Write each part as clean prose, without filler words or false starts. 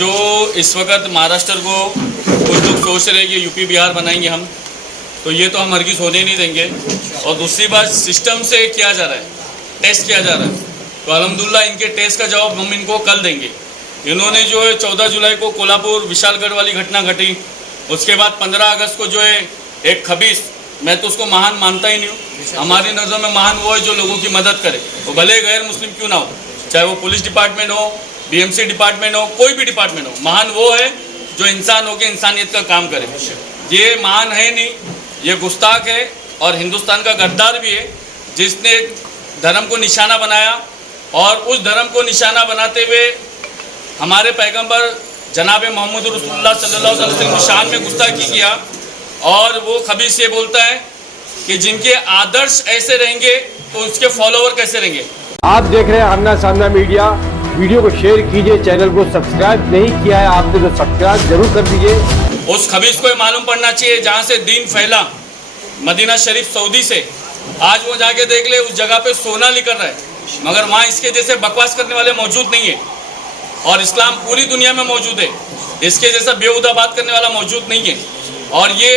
जो इस वक्त महाराष्ट्र को कुछ लोग सोच रहे हैं कि यूपी बिहार बनाएंगे हम, तो ये तो हम हरगिज़ होने नहीं देंगे। और दूसरी बात, सिस्टम से किया जा रहा है, टेस्ट किया जा रहा है, तो अल्हम्दुलिल्लाह इनके टेस्ट का जवाब हम इनको कल देंगे। इन्होंने जो है 14 जुलाई को कोल्हापुर विशालगढ़ वाली घटना घटी, उसके बाद 15 अगस्त को जो है एक खबीस, मैं तो उसको महान मानता ही नहीं हूँ, हमारी नज़र में महान वो है जो लोगों की मदद करे, वो भले गैर मुस्लिम क्यों ना हो, चाहे वो पुलिस डिपार्टमेंट हो, बीएमसी डिपार्टमेंट हो, कोई भी डिपार्टमेंट हो, महान वो है जो इंसान हो के इंसानियत का काम करे। ये महान है नहीं, ये गुस्ताख है और हिंदुस्तान का गद्दार भी है, जिसने धर्म को निशाना बनाया और उस धर्म को निशाना बनाते हुए हमारे पैगंबर जनाब मोहम्मद रसूलुल्लाह सल्लल्लाहु अलैहि वसल्लम की शान में गुस्ताखी किया। और वो खबीस ये बोलता है कि जिनके आदर्श ऐसे रहेंगे तो उसके फॉलोवर कैसे रहेंगे। आप देख रहे हैं आमना सामना मीडिया। वीडियो को शेयर कीजिए, चैनल को सब्सक्राइब नहीं किया है आपने तो सब्सक्राइब जरूर कर दीजिए। उस खबीस को मालूम पड़ना चाहिए जहाँ से दीन फैला, मदीना शरीफ सऊदी से, आज वो जाके देख ले उस जगह पे सोना निकल रहा है, मगर वहाँ इसके जैसे बकवास करने वाले मौजूद नहीं है। और इस्लाम पूरी दुनिया में मौजूद है, इसके जैसा बेहुदा बात करने वाला मौजूद नहीं है। और ये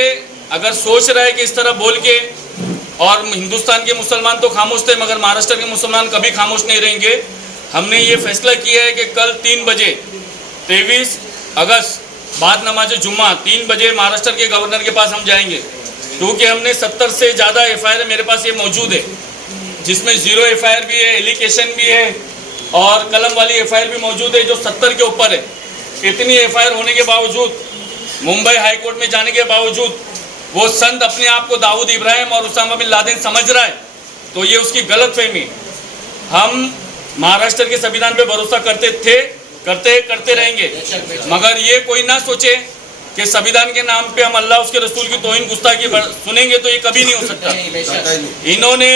अगर सोच रहा है कि इस तरह बोल के, और हिंदुस्तान के मुसलमान तो खामोश थे मगर महाराष्ट्र के मुसलमान कभी खामोश नहीं रहेंगे। हमने ये फैसला किया है कि कल 3 बजे 23 अगस्त बाद नमाज जुम्मा 3 बजे महाराष्ट्र के गवर्नर के पास हम जाएंगे, क्योंकि हमने 70 से ज़्यादा FIR मेरे पास ये मौजूद है, जिसमें 0 FIR भी है, एलिगेशन भी है और कलम वाली FIR भी मौजूद है जो 70 के ऊपर है। इतनी FIR होने के बावजूद, मुंबई हाई कोर्ट में जाने के बावजूद वो संत अपने आप को दाऊद इब्राहिम और उसामा बिन लादेन समझ रहा है, तो ये उसकी गलत फहमी। हम महाराष्ट्र के संविधान पे भरोसा करते थे, करते रहेंगे, मगर ये कोई ना सोचे कि संविधान के नाम पे हम अल्लाह उसके रसूल की तौहीन गुस्ताखी सुनेंगे, तो ये कभी नहीं हो सकता। इन्होंने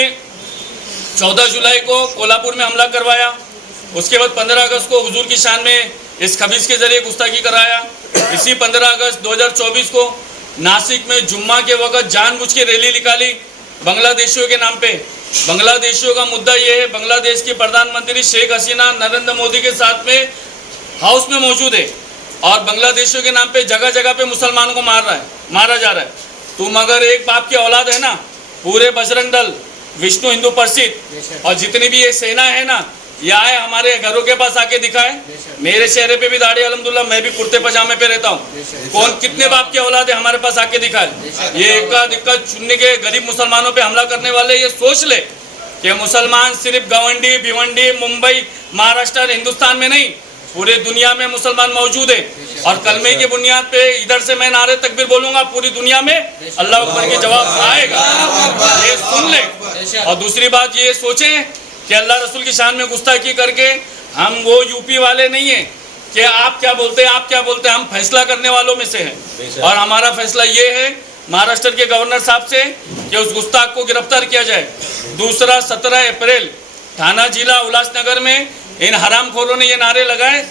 14 जुलाई को कोल्हापुर में हमला करवाया, उसके बाद 15 अगस्त को हुजूर की शान में इस खबीस के जरिए गुस्ताखी कराया। इसी 15 अगस्त 2024 को नासिक में जुम्मा के वक्त जानबूझ के रैली निकाली बांग्लादेशियों के नाम पे। बांग्लादेशियों का मुद्दा ये है, बांग्लादेश की प्रधानमंत्री शेख हसीना नरेंद्र मोदी के साथ में हाउस में मौजूद है और बांग्लादेशियों के नाम पे जगह जगह पे मुसलमानों को मारा जा रहा है। तो मगर एक बाप की औलाद है ना, पूरे बजरंग दल, विष्णु हिंदू परिषद और जितनी भी ये सेना है ना, ये आए हमारे घरों के पास आके दिखाए। मेरे चेहरे पे भी दाढ़ी अल्हम्दुलिल्लाह, मैं भी कुर्ते पजामे पे रहता हूँ। कौन कितने बाप की औलाद है हमारे पास आके दिखाए। ये एका दिक्का चुनने के गरीब मुसलमानों पे हमला करने वाले ये सोच ले कि मुसलमान सिर्फ गवंडी भिवंडी मुंबई महाराष्ट्र हिंदुस्तान में नहीं, पूरे दुनिया में मुसलमान मौजूद है। और कलमे की बुनियाद पे इधर से मैं नारे तकबीर बोलूंगा, पूरी दुनिया में अल्लाह अकबर के जवाब आएगा, ये सुन ले। और दूसरी बात ये सोचे कि अल्लाह रसूल की शान में गुस्ताखी करके हम वो यूपी वाले नहीं हैं कि आप क्या बोलते हैं, हम फैसला करने वालों में से हैं। और हमारा फैसला ये है महाराष्ट्र के गवर्नर साहब से कि उस गुस्ताख को गिरफ्तार किया जाए। दूसरा, 17 अप्रैल थाना जिला उल्लासनगर में इन हरामखोरों ने ये नारे लगाए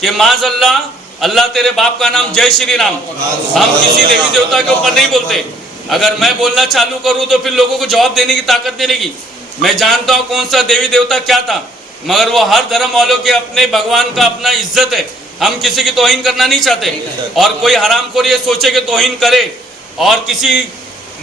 कि माज़अल्लाह, अल्लाह तेरे बाप का नाम, जय श्री राम। हम किसी देवी देवता के ऊपर नहीं बोलते। अगर मैं बोलना चालू करूँ तो फिर लोगों को जवाब देने की ताकत देने की। मैं जानता हूँ कौन सा देवी देवता क्या था, मगर वो हर धर्म वालों के अपने भगवान का अपना इज्जत है। हम किसी की तौहीन करना नहीं चाहते। और कोई हरामखोर ये सोचे कि तौहीन करे और किसी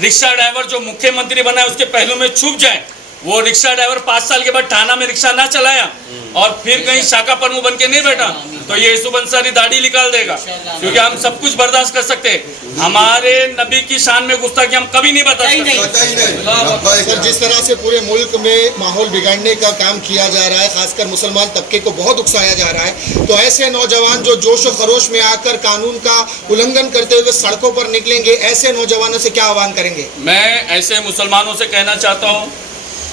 रिक्शा ड्राइवर जो मुख्यमंत्री बना है उसके पहलू में छुप जाए, वो रिक्शा ड्राइवर 5 साल के बाद थाना में रिक्शा ना चलाया और फिर कहीं शाखा प्रमुख बन के नहीं बैठा, तो ये यूसुफ अंसारी दाढ़ी निकाल देगा, क्योंकि हम सब कुछ बर्दाश्त कर सकते हैं। हमारे नबी की शान में गुस्ताखी हम कभी नहीं बर्दाश्त करते। सर, जिस तरह से पूरे मुल्क में माहौल बिगाड़ने का काम किया जा रहा है, खासकर मुसलमान तबके को बहुत उकसाया जा रहा है, तो ऐसे नौजवान जो जोश और खरोश में आकर कानून का उल्लंघन करते हुए सड़कों पर निकलेंगे, ऐसे नौजवानों से क्या आह्वान करेंगे? मैं ऐसे मुसलमानों से कहना चाहता हूँ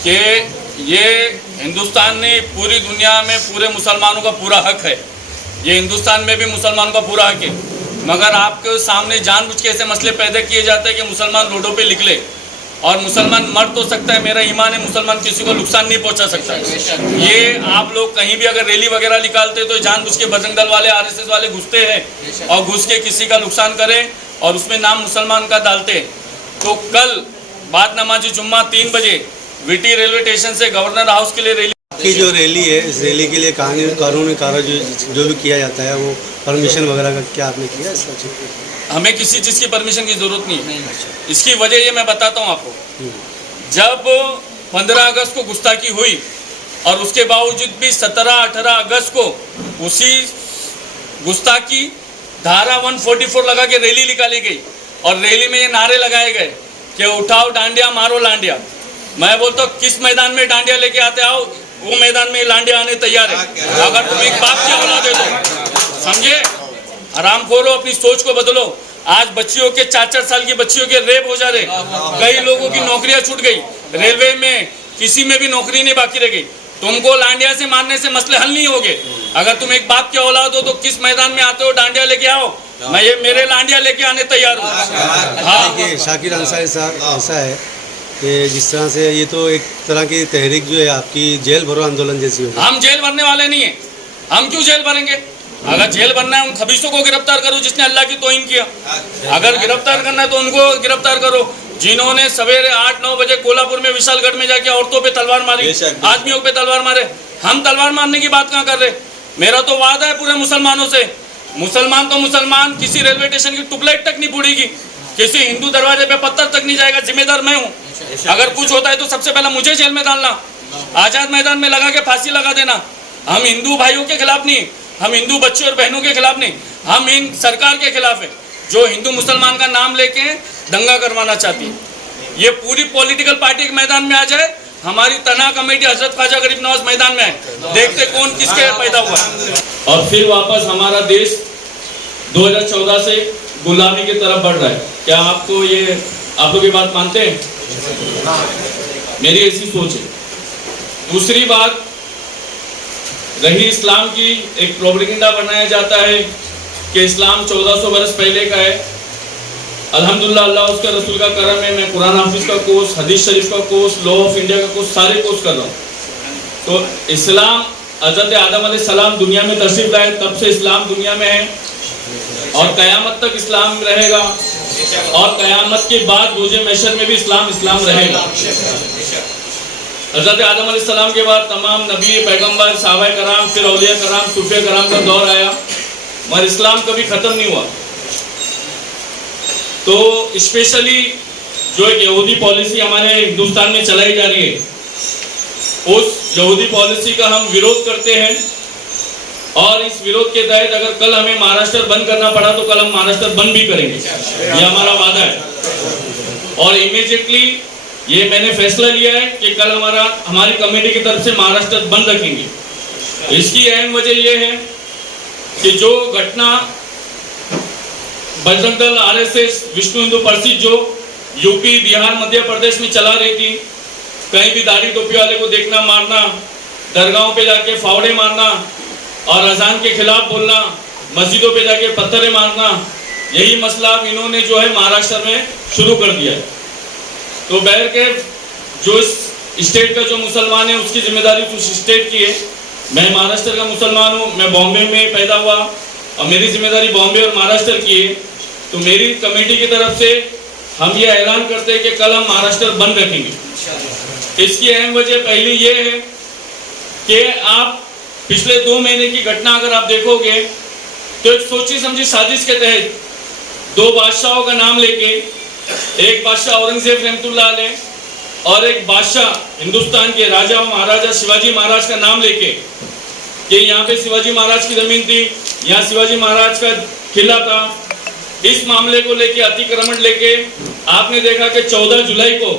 कि ये हिंदुस्तान ने पूरी दुनिया में पूरे मुसलमानों का पूरा हक है, ये हिंदुस्तान में भी मुसलमानों का पूरा हक है, मगर आपके सामने जानबूझ के ऐसे मसले पैदा किए जाते हैं कि मुसलमान रोडों पे निकले। और मुसलमान मर तो सकता है, मेरा ईमान है, मुसलमान किसी को नुकसान नहीं पहुंचा सकता है। ये आप लोग कहीं भी अगर रैली वगैरह निकालते तो जानबूझ के बजरंग दल वाले, RSS वाले घुसते हैं और घुस के किसी का नुकसान करें और उसमें नाम मुसलमान का डालते। तो कल बाद नमाज जुम्मा 3 बजे VT रेलवे स्टेशन से गवर्नर हाउस के लिए रैली आपकी जो रैली है, इस रैली के लिए कानूनी कार्य जो भी किया जाता है, वो परमिशन वगैरह का क्या आपने किया इसका? हमें किसी चीज़ की परमिशन की ज़रूरत नहीं है। इसकी वजह ये मैं बताता हूँ आपको। जब 15 अगस्त को गुस्ताखी हुई और उसके बावजूद भी 17-18 अगस्त को उसी गुस्ताखी धारा 144 लगा के रैली निकाली गई और रैली में ये नारे लगाए गए कि उठाओ डांडिया, मारो लांडिया। मैं बोलता हूँ किस मैदान में डांडिया लेके आते आओ, वो मैदान में लांडिया आने तैयार है। अगर तुम एक बाप की औलाद है तो समझे, आराम खोलो, अपनी सोच को बदलो। आज बच्चियों के 4-4 साल की बच्चियों के रेप हो जा रहे, कई लोगों की नौकरियां छूट गई, रेलवे में किसी में भी नौकरी नहीं बाकी रह गई। तुमको लांडिया से मारने से मसले हल नहीं होंगे। अगर तुम एक बाप के औलाद हो तो किस मैदान में आते हो, डांडिया लेके आओ, मैं ये मेरे लांडिया लेके आने तैयार हूँ। हाँ, देखिए शाकिर अंसारी साहब, ऐसा है कि जिस तरह से ये तो एक तरह की तहरीक जो है आपकी जेल भरो आंदोलन जैसी होगी। हम जेल भरने वाले नहीं है। हम क्यों जेल भरेंगे? अगर जेल भरना है उन खबीसों को गिरफ्तार करो जिसने अल्लाह की तौहीन किया। अगर गिरफ्तार करना है तो उनको गिरफ्तार करो जिन्होंने सवेरे 8-9 बजे कोल्हापुर में विशालगढ़ में जाके औरतों पे तलवार मारी, आदमियों पे तलवार मारे। हम तलवार मारने की बात कहाँ कर रहे? मेरा तो वादा है पूरे मुसलमानों से, मुसलमान तो मुसलमान, किसी रेलवे स्टेशन की ट्यूबलाइट तक नहीं बुड़ेगी, किसी हिंदू दरवाजे पे पत्थर तक नहीं जाएगा। जिम्मेदार मैं हूँ। अगर कुछ होता है तो सबसे पहला मुझे जेल में डालना, आजाद मैदान में लगा के फांसी लगा देना। हम हिंदू भाइयों के खिलाफ नहीं, हम हिंदू बच्चे और बहनों के खिलाफ नहीं, हम इन सरकार के खिलाफ है जो हिंदू मुसलमान का नाम लेके दंगा करवाना चाहती है। ये पूरी पॉलिटिकल पार्टी के मैदान में आ जाए, हमारी तना कमेटी हजरत ख्वाजा गरीब नवाज मैदान में है, देखते कौन किसके पैदा हुआ है। और फिर वापस हमारा देश 2014 से गुलामी की तरफ बढ़ रहा है। क्या आपको ये, आप लोग ये बात मानते हैं? मेरी ऐसी सोच है। दूसरी बात रही इस्लाम की, एक प्रोपेगेंडा बनाया जाता है कि इस्लाम 1400 वर्ष पहले का है। अल्हम्दुलिल्लाह, अल्लाह उसका रसूल का करम है, मैं कुरान हाफिज का कोर्स, हदीस शरीफ का कोर्स, लॉ ऑफ इंडिया का कोर्स, सारे कोर्स कर रहा हूँ। तो इस्लाम हज़रत आदम अलैहिस्सलाम दुनिया में तशरीफ लाए, तब से इस्लाम दुनिया में है और क़यामत तक इस्लाम रहेगा और क़यामत के बाद रोज़े महशर में भी इस्लाम रहेगा। हज़रत आदम अलैहिस्सलाम के बाद तमाम नबी, पैगम्बर, सहाबा कराम, फिर औलिया कराम, सूफिया कराम का दौर आया, मगर इस्लाम कभी ख़त्म नहीं हुआ। तो स्पेशली जो एक यहूदी पॉलिसी हमारे हिंदुस्तान में चलाई जा रही है, उस यहूदी पॉलिसी का हम विरोध करते हैं और इस विरोध के तहत अगर कल हमें महाराष्ट्र बंद करना पड़ा तो कल हम महाराष्ट्र बंद भी करेंगे, ये हमारा वादा है। और इमीडिएटली ये मैंने फैसला लिया है कि कल हमारी कमेटी की तरफ से महाराष्ट्र बंद रखेंगे। इसकी अहम वजह यह है कि जो घटना बजरंग दल, आरएसएस, विश्व हिंदू परिषद जो यूपी, बिहार, मध्य प्रदेश में चला रही थी, कहीं भी दाढ़ी टोपी वाले को देखना, मारना, दरगाहों पे जाके फावड़े मारना और अजान के खिलाफ बोलना, मस्जिदों पे जाके पत्थरे मारना, यही मसला इन्होंने जो है महाराष्ट्र में शुरू कर दिया है। तो बहर के जो इस स्टेट का जो मुसलमान है उसकी जिम्मेदारी उस स्टेट की है। मैं महाराष्ट्र का मुसलमान हूँ, मैं बॉम्बे में पैदा हुआ और मेरी जिम्मेदारी बॉम्बे और महाराष्ट्र की है। तो मेरी कमेटी की तरफ से हम ये ऐलान करते हैं कि कल हम महाराष्ट्र बंद रखेंगे। इसकी अहम वजह पहली ये है कि आप पिछले 2 महीने की घटना अगर आप देखोगे तो एक सोची समझी साजिश के तहत 2 बादशाहों का नाम लेके, एक बादशाह औरंगजेब रहमतुल्लाह अलैह और एक बादशाह हिंदुस्तान के राजा और महाराजा शिवाजी महाराज का नाम लेके कि यहाँ पे शिवाजी महाराज की जमीन थी, यहाँ शिवाजी महाराज का किला था, इस मामले को लेके, अतिक्रमण लेके आपने देखा कि 14 जुलाई को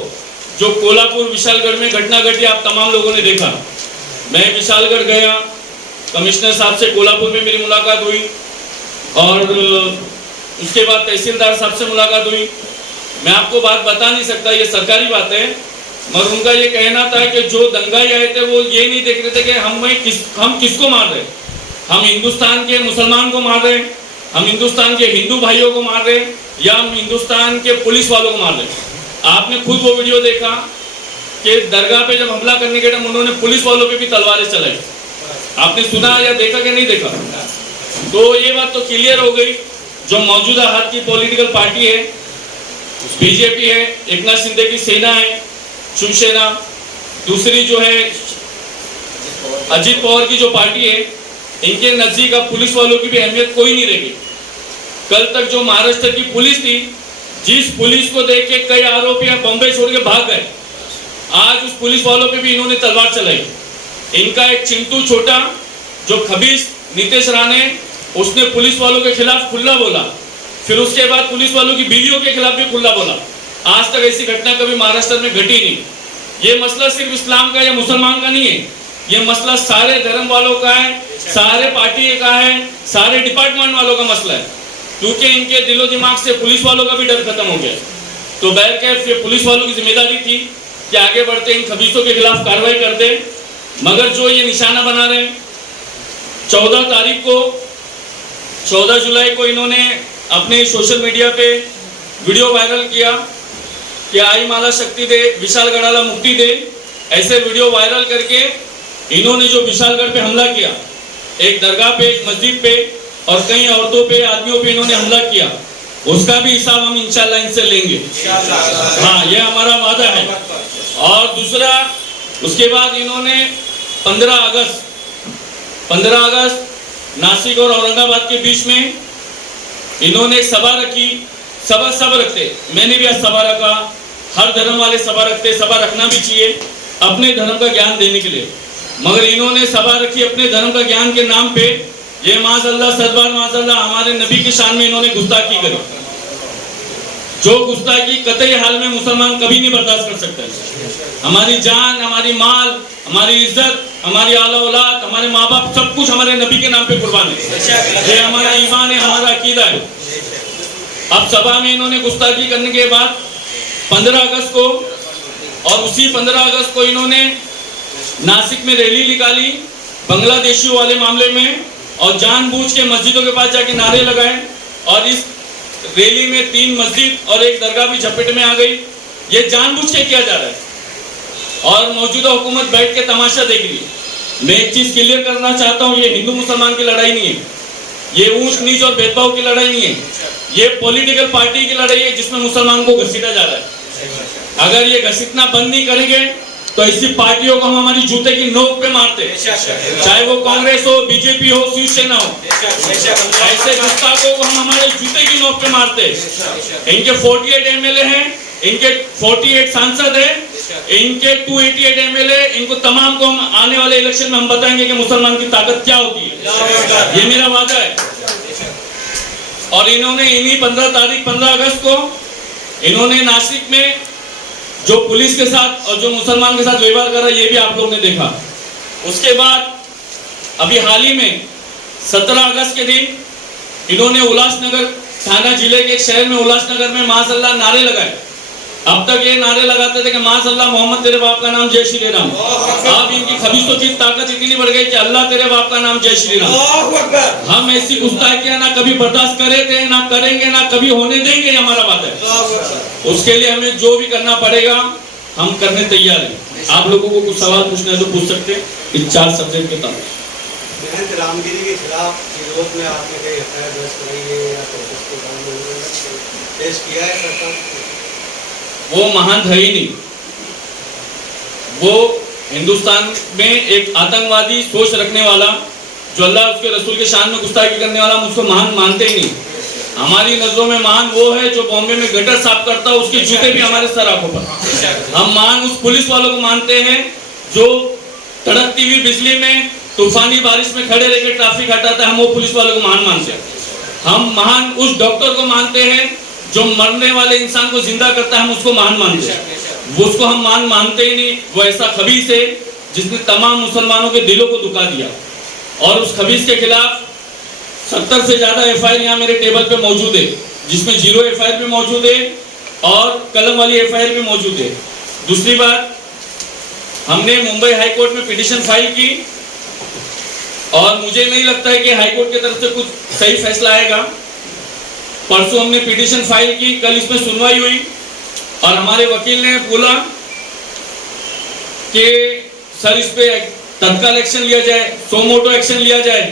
जो कोल्हापुर विशालगढ़ में घटना घटी, आप तमाम लोगों ने देखा। मैं विशालगढ़ गया, कमिश्नर साहब से कोल्हापुर में मेरी मुलाकात हुई और उसके बाद तहसीलदार साहब से मुलाकात हुई। मैं आपको बात बता नहीं सकता, ये सरकारी बात है, मगर उनका ये कहना था कि जो दंगाई आए थे वो ये नहीं देख रहे थे कि हम किसको मार रहे, हम हिंदुस्तान के मुसलमान को मार रहे, हम हिंदुस्तान के हिंदू भाइयों को मार रहे या हम हिंदुस्तान के पुलिस वालों को मार रहे। आपने खुद वो वीडियो देखा कि दरगाह पे जब हमला करने के टाइम उन्होंने पुलिस वालों पे भी तलवारें चलाई। आपने सुना या देखा कि नहीं देखा? तो ये बात तो क्लियर हो गई, जो मौजूदा हाथ की पॉलिटिकल पार्टी है, बीजेपी है, एकनाथ शिंदे की सेना है, शिवसेना, दूसरी जो है अजीत पवार की जो पार्टी है, इनके नजदीक अब पुलिस वालों की भी अहमियत कोई नहीं रहेगी। कल तक जो महाराष्ट्र की पुलिस थी, जिस पुलिस को देख के कई आरोपी बम्बई छोड़ के भाग गए, आज उस पुलिस वालों पे भी इन्होंने तलवार चलाई। इनका एक चिंटू छोटा जो खबीस नीतीश राणे, उसने पुलिस वालों के खिलाफ खुला बोला, फिर उसके बाद पुलिस वालों की बीवियों के खिलाफ भी खुला बोला। आज तक ऐसी घटना कभी महाराष्ट्र में घटी नहीं। ये मसला सिर्फ इस्लाम का या मुसलमान का नहीं है, ये मसला सारे धर्म वालों का है, सारे पार्टी का है, सारे डिपार्टमेंट वालों का मसला है, क्योंकि इनके दिलो दिमाग से पुलिस वालों का भी डर खत्म हो गया। तो बहरकैफ ये पुलिस वालों की जिम्मेदारी थी कि आगे बढ़ते इन खबीसों के खिलाफ कार्रवाई कर दे, मगर जो ये निशाना बना रहे, 14 जुलाई को इन्होंने अपने सोशल मीडिया पे वीडियो वायरल किया कि आई माला शक्ति दे, विशालगढ़ाला मुक्ति दे, ऐसे वीडियो वायरल करके इन्होंने जो विशालगढ़ पे हमला किया, एक दरगाह पे, एक मस्जिद पे और कई औरतों पे, आदमियों पे इन्होंने हमला किया, उसका भी हिसाब हम इंशाल्लाह इनसे लेंगे। हाँ, ये हमारा वादा है। और दूसरा, उसके बाद इन्होंने 15 अगस्त नासिक और औरंगाबाद के बीच में इन्होंने सभा रखी। सब रखते, मैंने भी आज सभा रखा, हर धर्म वाले सभा रखते, सभा रखना भी चाहिए अपने धर्म का ज्ञान देने के लिए, मगर इन्होंने सभा रखी अपने धर्म का ज्ञान के नाम पे। ये माज़अल्लाह, सदबार माज़अल्लाह, हमारे नबी की शान में इन्होंने गुस्ताखी करी, जो गुस्ताखी कतई हाल में मुसलमान कभी नहीं बर्दाश्त कर सकता है। हमारी जान, हमारी माल, हमारी इज्जत, हमारी आला औलाद, हमारे माँ बाप, सब कुछ हमारे नबी के नाम पे कुर्बान है। ये हमारा ईमान है, हमारा अकीदा है। अब सभा में इन्होंने गुस्ताखी करने के बाद 15 अगस्त को, और उसी 15 अगस्त को इन्होंने नासिक में रैली निकाली बांग्लादेशियों वाले मामले में, और जानबूझ के मस्जिदों के पास जाके नारे लगाए, और इस रैली में 3 मस्जिद और एक दरगाह भी झपेट में आ गई। ये जानबूझ के किया जा रहा है, और मौजूदा हुकूमत बैठ के तमाशा देख रही है। मैं एक चीज क्लियर करना चाहता हूँ, ये हिंदू मुसलमान की लड़ाई नहीं है, ये ऊंच नीच और भेदभाव की लड़ाई नहीं है, ये पॉलिटिकल पार्टी की लड़ाई है जिसमें मुसलमान को घसीटा जा रहा है। अगर ये घसीटना बंद नहीं करेंगे तो ऐसी पार्टियों को हम हमारी जूते की नोक पे मारते, चाहे वो कांग्रेस हो, बीजेपी हो, शिवसेना हो, ऐसे गुस्ताखों को हम हमारे जूते की नोक पे मारते। इनके 48 एमएलए हैं, इनके 48 सांसद हैं, इनके 288 एमएलए, इनको तमाम को हम आने वाले इलेक्शन में हम बताएंगे कि मुसलमान की ताकत क्या होती है। ये मेरा वादा है। और इन्होंने इन्हीं 15 अगस्त को इन्होंने नासिक में जो पुलिस के साथ और जो मुसलमान के साथ व्यवहार कर रहा है, ये भी आप लोग ने देखा। उसके बाद अभी हाल ही में 17 अगस्त के दिन इन्होंने उल्लासनगर थाना जिले के एक शहर में उल्लासनगर में माज़अल्लाह नारे लगाए। अब तक ये नारे लगाते थे कि माज़अल्लाह, मोहम्मद तेरे बाप का नाम, जय श्री राम। अब इनकी खबीसों की ताकत इतनी बढ़ गई कि अल्लाह तेरे बाप का नाम, जय श्री राम। हम ऐसी गुस्ताखियां ना कभी बर्दाश्त करे थे, ना करेंगे, ना कभी होने देंगे, हमारा बात है। उसके लिए हमें जो भी करना पड़ेगा हम करने तैयार हैं। आप लोगों को कुछ सवाल पूछना है तो पूछ सकते हैं इन 4 सब्जेक्ट के तहत। रामगिरी के खिलाफ विरोध में आपने कहीं एफआईआर दर्ज कराई है या पेश किया है सरकार? वो महान है ही नहीं, वो हिंदुस्तान में एक आतंकवादी सोच रखने वाला, जो अल्लाह उसके रसूल के शान में गुस्ताखी करने वाला, हम उसको महान मानते ही नहीं। हमारी नजरों में महान वो है जो बॉम्बे में गटर साफ करता है, उसके जूते भी हमारे सर आंखों पर। हम महान उस पुलिस वालों को मानते हैं जो तड़कती हुई बिजली में, तूफानी बारिश में खड़े रहकर ट्रैफिक हटाता है, हम वो पुलिस वालों को महान मानते हैं। हम महान उस डॉक्टर को मानते हैं जो मरने वाले इंसान को जिंदा करता है, हम उसको महान मानते हैं। वो उसको हम महान मानते ही नहीं। वो ऐसा खबीस है जिसने तमाम मुसलमानों के दिलों को दुखा दिया, और उस खबीस के खिलाफ 70 से ज्यादा एफआईआर यहाँ मेरे टेबल पे मौजूद है, जिसमें 0 एफआईआर भी मौजूद है और कलम वाली एफआईआर भी मौजूद है। दूसरी बात, हमने मुंबई हाई कोर्ट में पिटीशन फाइल की, और मुझे नहीं लगता है कि हाई कोर्ट की तरफ से कुछ सही फैसला आएगा। परसों हमने पिटीशन फाइल की, कल इसमें सुनवाई हुई, और हमारे वकील ने बोला कि सर इस पे तत्काल एक्शन लिया जाए, सोमोटो एक्शन लिया जाए।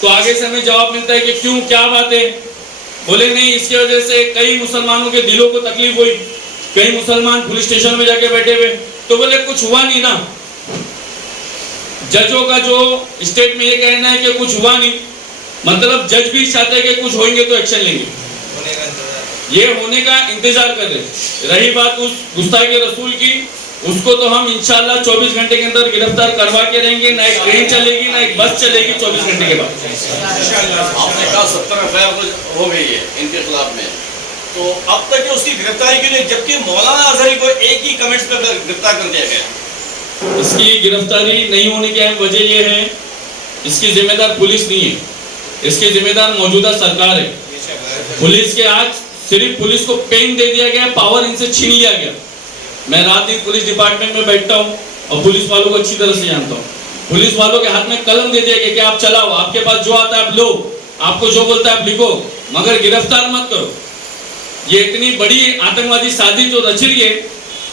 तो आगे से हमें जवाब मिलता है कि क्यों, क्या बात है? बोले नहीं, इसकी वजह से कई मुसलमानों के दिलों को तकलीफ हुई, कई मुसलमान पुलिस स्टेशन में जाके बैठे हुए। तो बोले कुछ हुआ नहीं ना, जजों का जो स्टेट में ये कहना है कि कुछ हुआ नहीं, मतलब जज भी चाहते हैं कि कुछ होंगे तो एक्शन लेंगे, ये होने का इंतजार कर रहे। रही बात उस गुस्ताखी रसूल की, उसको तो हम इंशाल्लाह 24 घंटे के अंदर गिरफ्तार करवा के रहेंगे। ना एक ट्रेन चलेगी ना एक बस चलेगी 24 घंटे के बाद। आपने कहा 70 एफआईआर हो गई है इनके खिलाफ में, तो अब तक के उसकी गिरफ्तारी के लिए, जबकि मौलाना अजहरी को एक ही कमेंट्स पे गिरफ्तार कर दिया गया। इसकी गिरफ्तारी नहीं होने की अहम वजह यह है, इसकी जिम्मेदार पुलिस नहीं है, इसकी जिम्मेदार मौजूदा सरकार है। पुलिस के आज सिर्फ पुलिस को पेन दे दिया गया, पावर इनसे छीन लिया गया। मैं रात दिन पुलिस डिपार्टमेंट में बैठता हूँ और पुलिस वालों को अच्छी तरह से जानता हूँ। पुलिस वालों के हाथ में कलम दे दिया गया कि आप चलाओ, आपके पास जो आता है आप लो, आपको जो बोलता है आप लिखो, मगर गिरफ्तार मत करो। ये इतनी बड़ी आतंकवादी साजिश जो रच रही है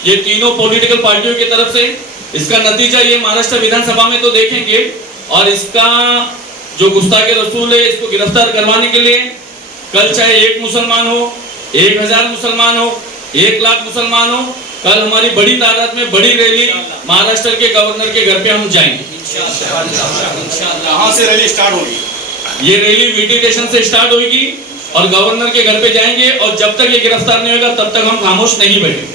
ये तीनों पॉलिटिकल पार्टियों की तरफ से, इसका नतीजा ये महाराष्ट्र विधानसभा में तो देखेंगे। और इसका जो गुस्ताखे रसूल है, इसको गिरफ्तार करवाने के लिए कल चाहे 1 मुसलमान हो, 1000 मुसलमान हो, 1 लाख मुसलमान हो, कल हमारी बड़ी तादाद में बड़ी रैली महाराष्ट्र के गवर्नर के घर पे हम जाएंगे। कहाँ से रैली स्टार्ट होगी? ये रैली वीटी स्टेशन से स्टार्ट होगी और गवर्नर के घर पे जाएंगे, और जब तक ये गिरफ्तार नहीं होगा तब तक हम खामोश नहीं बैठेंगे।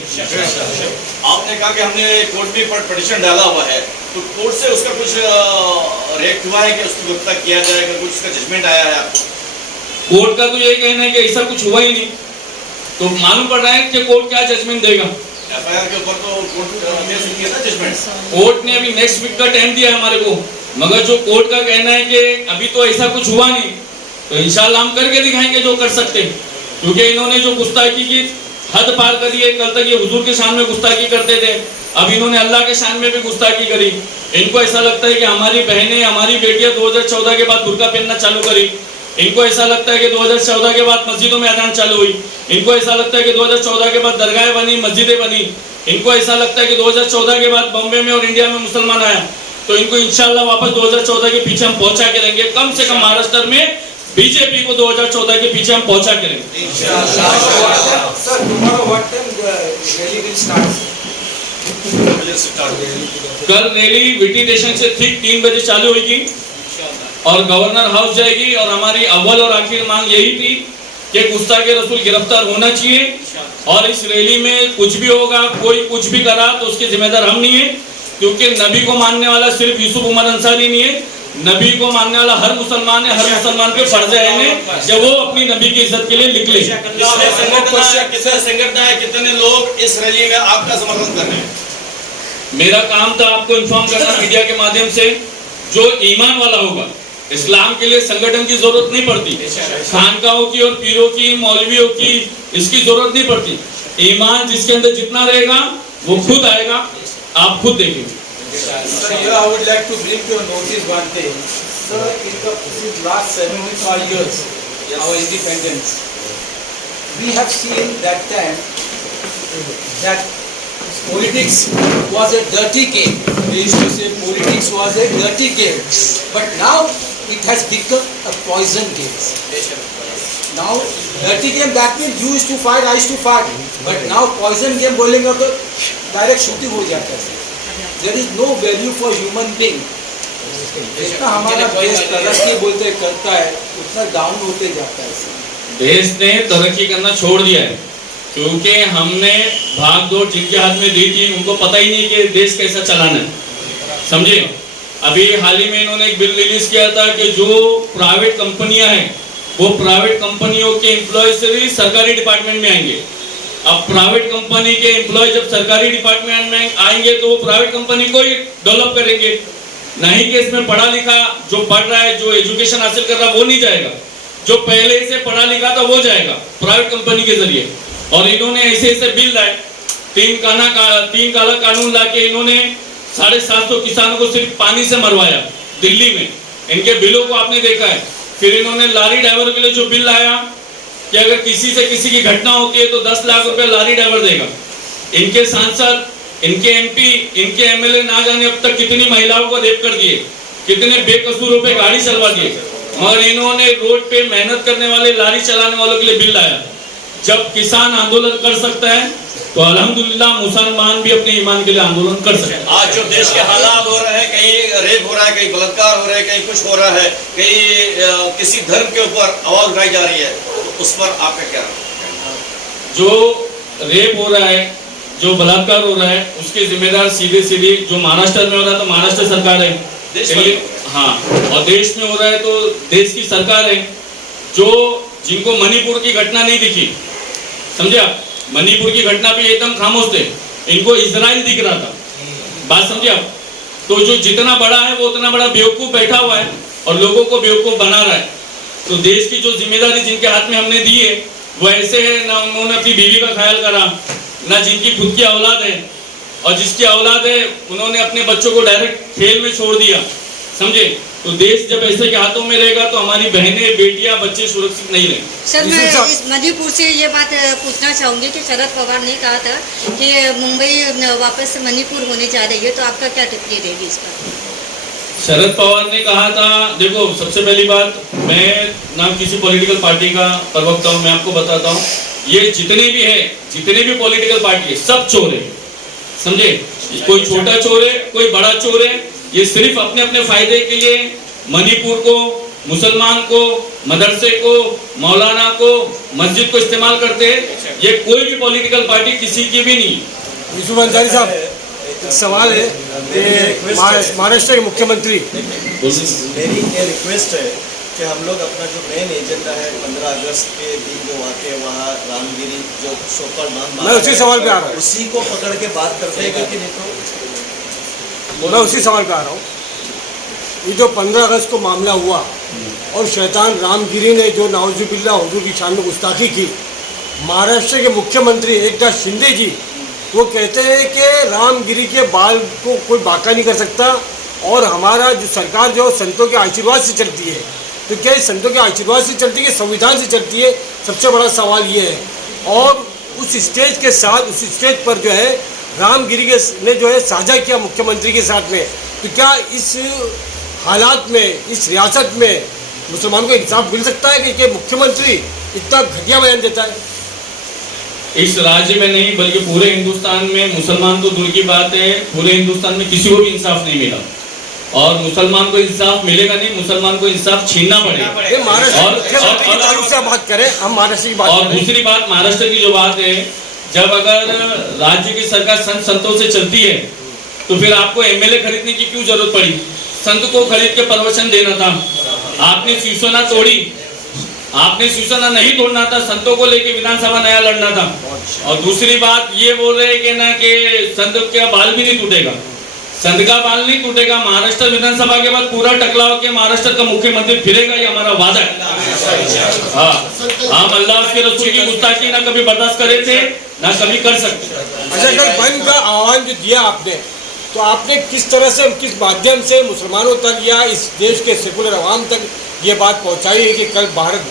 आपने कहा कि हमने कोर्ट में पिटीशन डाला हुआ है, तो कोर्ट से उसका कुछ रिएक्ट हुआ है कि उसको गिरफ्तार किया जाएगा, कुछ उसका जजमेंट आया है आपको? कोर्ट का तो ये कहना है कि ऐसा कुछ हुआ ही नहीं, तो मालूम पड़ रहा है कि कोर्ट क्या जजमेंट देगा। एफआईआर के ऊपर तो कोर्ट ने किया था जजमेंट। कोर्ट ने अभी नेक्स्ट वीक का टाइम दिया है हमारे को, मगर जो कोर्ट का कहना है कि अभी तो ऐसा कुछ हुआ नहीं, तो इंशाल्लाह हम करके दिखाएंगे जो कर सकते, क्योंकि इन्होंने जो गुस्ताखी की हद पार करी है। कल तक ये हुजूर के शान में गुस्ताखी करते थे, अब इन्होंने अल्लाह के शान में भी गुस्ताखी करी। इनको ऐसा लगता है कि हमारी बहनें, हमारी बेटियां 2014 के बाद बुर्का पहनना चालू करी। इनको ऐसा लगता है कि 2014 के बाद मस्जिदों में अजान चालू हुई। इनको ऐसा लगता है कि 2014 के बाद दरगाहें बनी, मस्जिदें बनी। इनको ऐसा लगता है कि 2014 के बाद बॉम्बे में और इंडिया में मुसलमान आया, तो इनको इंशाल्लाह वापस 2014 के पीछे हम पहुंचा के रहेंगे। कम से कम महाराष्ट्र में बीजेपी को 2014 के पीछे हम पहुंचा के रहेंगे। कल रैली वीटी स्टेशन से ठीक 3 बजे चालू होगी और गवर्नर हाउस जाएगी, और हमारी अव्वल और आखिर मांग यही थी कि गुस्ताखे रसूल गिरफ्तार होना चाहिए। और इस रैली में कुछ भी होगा, कोई कुछ भी करा तो उसके जिम्मेदार हम नहीं है, क्योंकि नबी को मानने वाला सिर्फ यूसुफ उमर अंसारी नहीं है, नबी को मानने वाला हर मुसलमान है। हर मुसलमान पे फर्ज है कि वो अपनी नबी की इज्जत के लिए निकले। कितने संगठन है, कितने लोग इस रैली में आपका समर्थन कर रहे हैं? मेरा काम था आपको इन्फॉर्म करना मीडिया के माध्यम से। जो ईमान वाला होगा, इस्लाम के लिए संगठन की जरूरत नहीं पड़ती, खानकाहों की और पीरों की, मौलवियों की इसकी जरूरत नहीं पड़ती। ईमान जिसके अंदर जितना रहेगा वो खुद आएगा, आप खुद देखेंगे। Sir, here I would like to bring to your notice one thing. Sir, in the last 75 years, our independence, we have seen that time that politics was a dirty game. They used to say politics was a dirty game. But now it has become a poison game. Now dirty game that means you used to fight, I used to fight. But now poison game बोलेंगे तो direct shooting हो जाता है। There is no value for human being. जितना हमारा देश तरक्की बोलते करता है उतना डाउन होते जाता है। देश ने तरक्की करना छोड़ दिया है, क्योंकि हमने भाग दौड़ जिनके हाथ में दी थी उनको पता ही नहीं कि देश कैसा चलाना है, समझे। अभी हाल ही में इन्होंने एक बिल रिलीज किया था कि जो प्राइवेट कंपनियां हैं वो प्राइवेट कंपनियों के एम्प्लॉय से सरकारी डिपार्टमेंट में आएंगे। अब प्राइवेट कंपनी के एम्प्लॉय जब सरकारी डिपार्टमेंट में आएंगे तो वो प्राइवेट कंपनी को ही डेवलप करेंगे, नहीं कि इसमें पढ़ा लिखा जो पढ़ रहा है, जो एजुकेशन हासिल कर रहा है वो नहीं जाएगा, जो पहले से पढ़ा लिखा था वो जाएगा प्राइवेट कंपनी के जरिए। और इन्होंने ऐसे ऐसे बिल लाए, 3 काला कानून ला के इन्होंने 750 किसानों को सिर्फ पानी से मरवाया दिल्ली में। इनके बिलों को आपने देखा है। फिर इन्होंने लारी ड्राइवर के लिए जो बिल लाया कि अगर किसी से किसी की घटना होती है तो 10 लाख रुपए लारी ड्राइवर देगा। इनके सांसद, इनके एमपी, इनके एमएलए ना जाने अब तक कितनी महिलाओं को रेप कर दिए, कितने बेकसूरों पे गाड़ी चलवा दिए, मगर इन्होंने रोड पे मेहनत करने वाले लारी चलाने वालों के लिए बिल लाया। जब किसान आंदोलन कर सकता है तो अल्हम्दुलिल्लाह मुसलमान भी अपने ईमान के लिए आंदोलन कर सकते हैं। आज जो देश के हालात हो रहे हैं, कहीं रेप हो रहा है, कहीं बलात्कार हो रहा है, कहीं कुछ हो रहा है, कहीं किसी धर्म के ऊपर आवाज उठाई जा रही है, तो उस पर आपका क्या कहना है? जो रेप हो रहा है, जो बलात्कार हो रहा है, उसके जिम्मेदार सीधे सीधे जो महाराष्ट्र में हो रहा है तो महाराष्ट्र सरकार है, देश में हाँ, और देश में हो रहा है तो देश की सरकार है। जो जिनको मणिपुर की घटना नहीं दिखी, समझे आप, मणिपुर की घटना पे एकदम खामोश थे, इनको इजराइल दिख रहा था, बात समझे आप। तो जो जितना बड़ा है वो उतना बड़ा बेवकूफ बैठा हुआ है और लोगों को बेवकूफ बना रहा है। तो देश की जो जिम्मेदारी जिनके हाथ में हमने दी है वो ऐसे है, ना उन्होंने अपनी बीवी का ख्याल करा, ना जिनकी खुद की औलाद है, और जिसकी औलाद है उन्होंने अपने बच्चों को डायरेक्ट खेल में छोड़ दिया, समझे। तो देश जब ऐसे के हाथों में रहेगा तो हमारी बहनें, बेटियां, बच्चे सुरक्षित नहीं रहेंगे। सर, मैं इस मणिपुर से ये बात पूछना चाहूंगी कि शरद पवार ने कहा था कि मुंबई वापस मणिपुर होने जा रही है, तो आपका क्या टिप्पणी रहेगी इस पर? शरद पवार ने कहा था, देखो सबसे पहली बात, मैं ना किसी पॉलिटिकल पार्टी का प्रवक्ता हूँ, मैं आपको बताता हूँ, ये जितने भी है, जितने भी पॉलिटिकल पार्टी है, सब चोर है, समझे। कोई छोटा चोर है, कोई बड़ा चोर है, ये सिर्फ अपने अपने फायदे के लिए मणिपुर को, मुसलमान को, मदरसे को, मौलाना को, मस्जिद को इस्तेमाल करते हैं। ये कोई भी पॉलिटिकल पार्टी किसी की भी नहीं। यूसुफ अंसारी साहब, एक सवाल है कि महाराष्ट्र के मुख्यमंत्री, मेरी ये रिक्वेस्ट है कि हम लोग अपना जो मेन एजेंडा है 15 अगस्त के दिन जो वाक़े वहाँ रामगिरी जो सोकर नाम, मैं उसी सवाल पे आ रहा हूँ, उसी को पकड़ के बात करते हैं कि नहीं, तो मैं उसी सवाल पे आ रहा हूँ। ये जो 15 अगस्त को मामला हुआ और शैतान रामगिरी ने जो नाउजुबिल्ला हुजूर की शान में गुस्ताखी की, महाराष्ट्र के मुख्यमंत्री एकनाथ शिंदे जी वो कहते हैं कि रामगिरी के बाल को कोई बाका नहीं कर सकता और हमारा जो सरकार जो संतों के आशीर्वाद से चलती है। तो क्या संतों के आशीर्वाद से चलती है, संविधान से चलती है? सबसे बड़ा सवाल ये है। और उस स्टेज के साथ, उस स्टेज पर जो है रामगिरी के ने जो है साझा किया मुख्यमंत्री के साथ में, तो क्या इस हालात में, इस रियासत में मुसलमान को इंसाफ मिल सकता है कि मुख्यमंत्री इतना घटिया बयान देता है? इस राज्य में नहीं बल्कि पूरे हिंदुस्तान में, मुसलमान तो दूर की बात है, पूरे हिंदुस्तान में किसी को भी इंसाफ नहीं मिला और मुसलमान को इंसाफ मिलेगा नहीं, मुसलमान को इंसाफ छीनना पड़ेगा। महाराष्ट्र बात करें, हम महाराष्ट्र की बात और दूसरी बात, महाराष्ट्र की जो बात है, जब अगर राज्य की सरकार संत संतों से चलती है तो फिर आपको एमएलए खरीदने की क्यों जरूरत पड़ी? संत को खरीद के प्रवचन देना था। आपने शिवसेना तोड़ी, आपने शिवसेना नहीं तोड़ना था, संतों को लेके विधानसभा नया लड़ना था। और दूसरी बात ये बोल रहे हैं कि ना कि संत का बाल भी नहीं टूटेगा, संत का बाल नहीं टूटेगा। महाराष्ट्र विधानसभा के बाद पूरा टकला होकर महाराष्ट्र का मुख्यमंत्री फिरेगा, ये हमारा वादा है। हाँ, हम अल्लाह के रसूल की गुस्ताखी ना कभी बर्दाश्त करे थे, ना कभी कर सकते। अच्छा, कल बंद का आह्वान जो दिया आपने, तो आपने किस तरह से, किस माध्यम से मुसलमानों तक या इस देश के सेकुलर अवाम तक ये बात पहुंचाई है कि कल भारत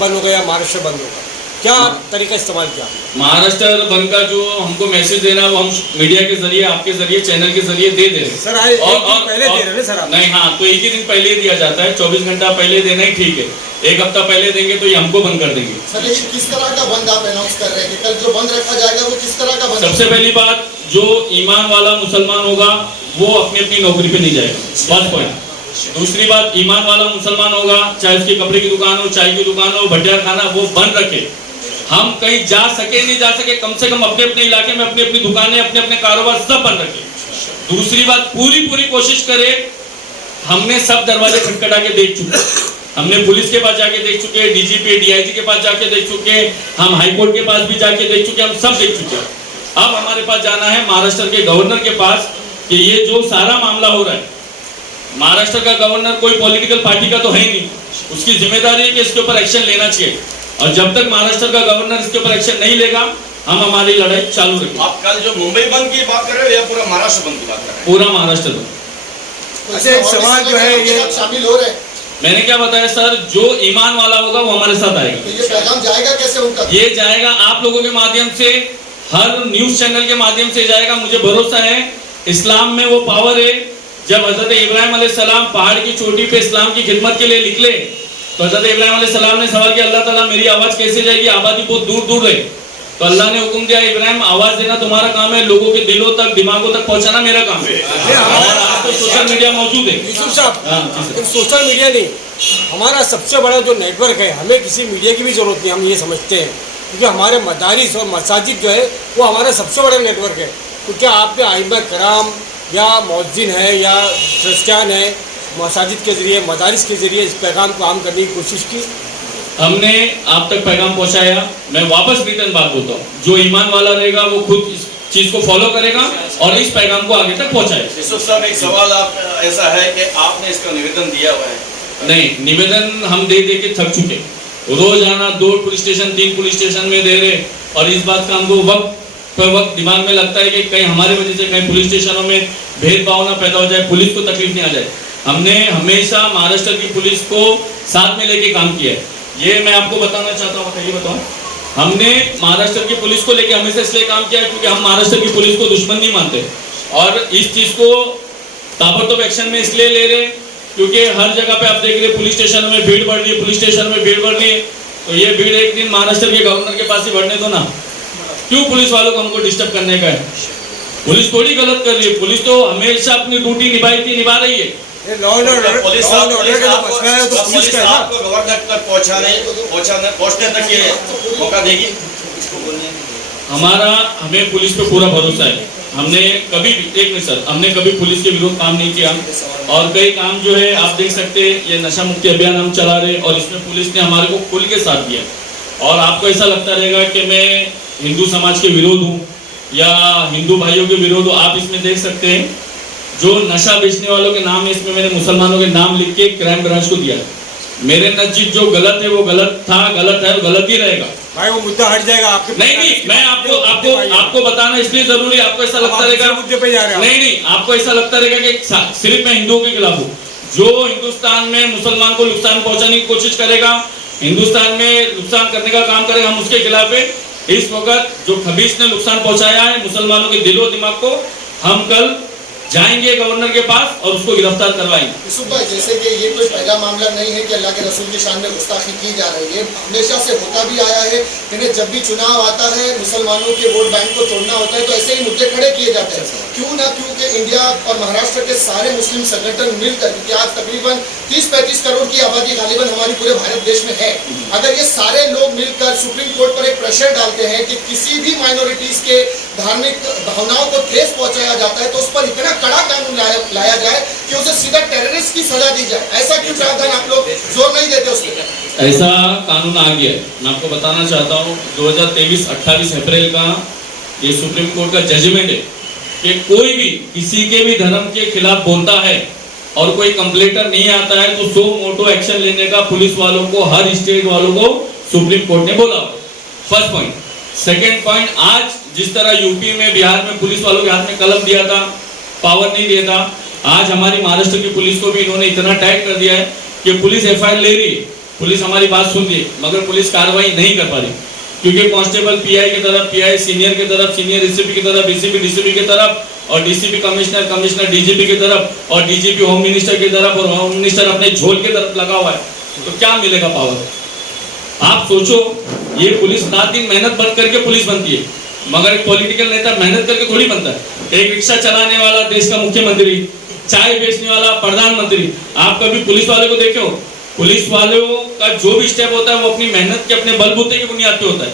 बंद हो गया, महाराष्ट्र बंद होगा? क्या तरीका इस्तेमाल किया? महाराष्ट्र बंद का जो हमको मैसेज देना वो हम मीडिया के जरिए, आपके जरिए, चैनल के जरिए दे रहे हैं सर। एक दिन पहले दे रहे हैं सर आप? नहीं, हाँ, तो एक ही दिन पहले दिया जाता है, 24 घंटा पहले देना ही ठीक है। एक हफ्ता पहले देंगे तो ये हमको बंद कर देंगे। सर, लेकिन किस तरह का बंद आप अनाउंस कर रहे हैं कि कल जो बंद रखा जाएगा वो किस तरह का बंद? सबसे पहली बात, जो ईमान वाला मुसलमान होगा वो अपनी अपनी नौकरी पे नहीं जाएगा, फर्स्ट पॉइंट। दूसरी बात, ईमान वाला मुसलमान होगा, चाहे उसकी कपड़े की दुकान हो, चाय की दुकान हो, भटिया खाना, वो बंद रखे। हम कहीं जा सके नहीं जा सके, कम से कम अपने अपने इलाके में अपनी अपनी दुकानें, अपने अपने कारोबार सब बंद रखे। दूसरी बात, पूरी कोशिश करे, हमने सब दरवाजे खटखटा के देख चुके, हमने पुलिस के पास जाके देख चुके, डीजीपी डीआईजी के पास जाके देख चुके, हम हाईकोर्ट के पास भी जाके देख चुके, हम सब देख चुके। अब हमारे पास जाना है महाराष्ट्र के गवर्नर के पास कि ये जो सारा मामला हो रहा है, महाराष्ट्र का गवर्नर कोई पॉलिटिकल पार्टी का तो है ही नहीं, उसकी जिम्मेदारी है कि इसके ऊपर एक्शन लेना चाहिए। और जब तक महाराष्ट्र का गवर्नर इसके ऊपर एक्शन नहीं लेगा, हम हमारी लड़ाई चालू रखेंगे। आप कल जो मुंबई बंद की बात कर रहे हो या पूरा महाराष्ट्र बंद की बात कर रहे हैं? पूरा महाराष्ट्र बंद। अच्छा, एक सवाल जो है ये शामिल हो रहे हैं, मैंने क्या बताया सर, जो ईमान वाला होगा वो हमारे साथ आएगा। तो ये पैगाम जाएगा कैसे उनका? ये जाएगा आप लोगों के माध्यम से, हर न्यूज चैनल के माध्यम से जाएगा। मुझे भरोसा है इस्लाम में वो पावर है। जब हजरत इब्राहिम अलैहिस्सलाम पहाड़ की चोटी पे इस्लाम की खिदमत के लिए निकले तो हज़रत इब्राहिम अलैहिस्सलाम ने सवाल किया, अल्लाह ताला मेरी आवाज़ कैसे जाएगी, आबादी बहुत दूर दूर रहे। तो अल्लाह ने हुक्म दिया, इब्राहिम आवाज़ देना तुम्हारा काम है, लोगों के दिलों तक दिमागों तक पहुंचाना मेरा काम है। और आज तो सोशल मीडिया मौजूद है। यूसुफ साहब, सोशल मीडिया नहीं, हमारा सबसे बड़ा जो नेटवर्क है, हमें किसी मीडिया की भी ज़रूरत नहीं, हम ये समझते हैं, क्योंकि हमारे मदारिस और मसाजिद जो है वो हमारा सबसे बड़ा नेटवर्क है। तो क्या आपने आइमा कराम या मौज़िन है या क्रिस्टियन है, मसाजिद के ज़रिए मदारिस के ज़रिए इस पैगाम को आम करने की कोशिश की? हमने आप तक पैगाम पहुंचाया। मैं वापस रिटर्न बात बोलता हूँ, जो ईमान वाला रहेगा वो खुद इस चीज़ को फॉलो करेगा और इस पैगाम को आगे तक पहुंचाएगा। यूसुफ साहब, एक सवाल आप ऐसा है कि आपने इसका निवेदन दिया हुआ है? नहीं, निवेदन हम दे के थक चुके। रोजाना 2 पुलिस स्टेशन 3 पुलिस स्टेशन में दे रहे, और इस बात का हमको वक्त पर वक्त दिमाग में लगता है कि कहीं हमारे वजह से कहीं पुलिस स्टेशनों में भेदभाव ना पैदा हो जाए, पुलिस को तकलीफ नहीं आ जाए। हमने हमेशा महाराष्ट्र की पुलिस को साथ में लेके काम किया है। ये मैं आपको बताना चाहता हूँ, बताइए बताओ। हमने महाराष्ट्र की पुलिस को लेके हमेशा इसलिए काम किया है क्योंकि हम महाराष्ट्र की पुलिस को दुश्मन नहीं मानते, और इस चीज़ को ताबड़तोड़ एक्शन में इसलिए ले रहे क्योंकि हर जगह पे आप देख रहे पुलिस स्टेशन में भीड़ बढ़ रही है, पुलिस स्टेशन में भीड़ बढ़ रही है। तो ये भीड़ एक दिन महाराष्ट्र के गवर्नर के पास ही बढ़ने दो ना, क्यों पुलिस वालों को हमको डिस्टर्ब करने का है? पुलिस थोड़ी गलत कर रही है, पुलिस तो हमेशा अपनी ड्यूटी निभा रही है। पुलिस आपको गवर्नर तक पहुंचने तक ये मौका देगी? हमें पुलिस पे पूरा भरोसा है। हमने कभी भी, एक मिनट सर, हमने कभी पुलिस के विरोध काम नहीं किया, और कई काम जो है आप देख सकते हैं, ये नशा मुक्ति अभियान हम चला रहे और इसमें पुलिस ने हमारे को खुल के साथ दिया। और आपको ऐसा लगता रहेगा कि मैं हिंदू समाज के विरोध हूँ या हिंदू भाइयों के विरोध हूँ। आप इसमें देख सकते हैं जो नशा बेचने वालों के नाम है, इसमें मैंने मुसलमानों के नाम लिख के क्राइम ब्रांच को दिया। मेरे नजदीक जो गलत है वो गलत था, गलत है, गलत ही रहेगा। भाई वो मुद्दा हट जाएगा आपके। नहीं, मैं आपको बताना इसलिए जरूरी, आपको ऐसा लगता रहेगा मुद्दे पे जा रहे हैं। नहीं, आपको ऐसा लगता रहेगा कि सिर्फ मैं हिंदुओं के खिलाफ हूँ। जो हिंदुस्तान में मुसलमान को नुकसान पहुंचाने की कोशिश करेगा, हिंदुस्तान में नुकसान करने का काम करेगा, हम उसके खिलाफ है। इस वक्त जो खबीस ने नुकसान पहुंचाया है मुसलमानों के दिलो दिमाग को, हम कल जाएंगे गवर्नर के पास और उसको गिरफ्तार करवाएंगे। यूसुफ भाई, जैसे कि ये कोई पहला मामला नहीं है कि अल्लाह के रसूल की शान में गुस्ताखी की जा रही है, हमेशा से होता भी आया है। इन्हें जब भी चुनाव आता है, मुसलमानों के वोट बैंक को तोड़ना होता है, तो ऐसे ही मुद्दे खड़े किए जाते हैं। क्यों ना क्योंकि इंडिया और महाराष्ट्र के सारे मुस्लिम संगठन मिलकर, क्योंकि आज तकरीबन 30-35 करोड़ की आबादी गालिबन हमारी पूरे भारत देश में है, अगर ये सारे लोग मिलकर सुप्रीम कोर्ट पर एक प्रेशर डालते हैं कि किसी भी माइनॉरिटीज के धार्मिक भावनाओं को ठेस पहुंचाया जाता है, तो उस पर इतना कड़ा कानून लाया जाए कि उसे सीधा टेररिस्ट की सजा दी जाए। ऐसा क्यों प्रावधान आप लोग जोर नहीं देते उस पर? ऐसा कानून आ गया है। मैं आपको बताना चाहता हूँ 2023 28 अप्रैल का ये सुप्रीम कोर्ट का जजमेंट है कि कोई भी किसी के भी धर्म के खिलाफ बोलता है और कोई कंप्लेंटर नहीं आता है तो 100 मोटो एक्शन लेने का पुलिस वालों को, हर स्टेट वालों को सुप्रीम कोर्ट ने बोला। First point. सेकेंड पॉइंट, आज जिस तरह यूपी में, बिहार में पुलिस वालों के हाथ में कलम दिया था, पावर नहीं दिया था, आज हमारी महाराष्ट्र की पुलिस को भी इन्होंने इतना टाइट कर दिया है कि पुलिस एफआईआर ले रही है, पुलिस हमारी बात सुन रही है, मगर पुलिस कार्रवाई नहीं कर पा रही क्योंकि कांस्टेबल पीआई की तरफ, पीआई सीनियर की तरफ, सीनियर एसीपी की तरफ, एसीपी डीसीपी की तरफ और डीसीपी कमिश्नर, कमिश्नर डीजीपी की तरफ और डीजीपी होम मिनिस्टर की तरफ और होम मिनिस्टर अपने झोल की तरफ लगा हुआ है। तो क्या मिलेगा पावर? आप सोचो, ये पुलिस रात दिन मेहनत बंद करके पुलिस बनती है, मगर एक पॉलिटिकल नेता मेहनत करके थोड़ी बनता है। एक रिक्शा चलाने वाला देश का मुख्यमंत्री, चाय बेचने वाला प्रधानमंत्री, आप कभी पुलिस वाले को देखे हो? पुलिस वालों का जो भी स्टेप होता है वो अपनी मेहनत के, अपने बलबूते की बुनियाद पे होता है।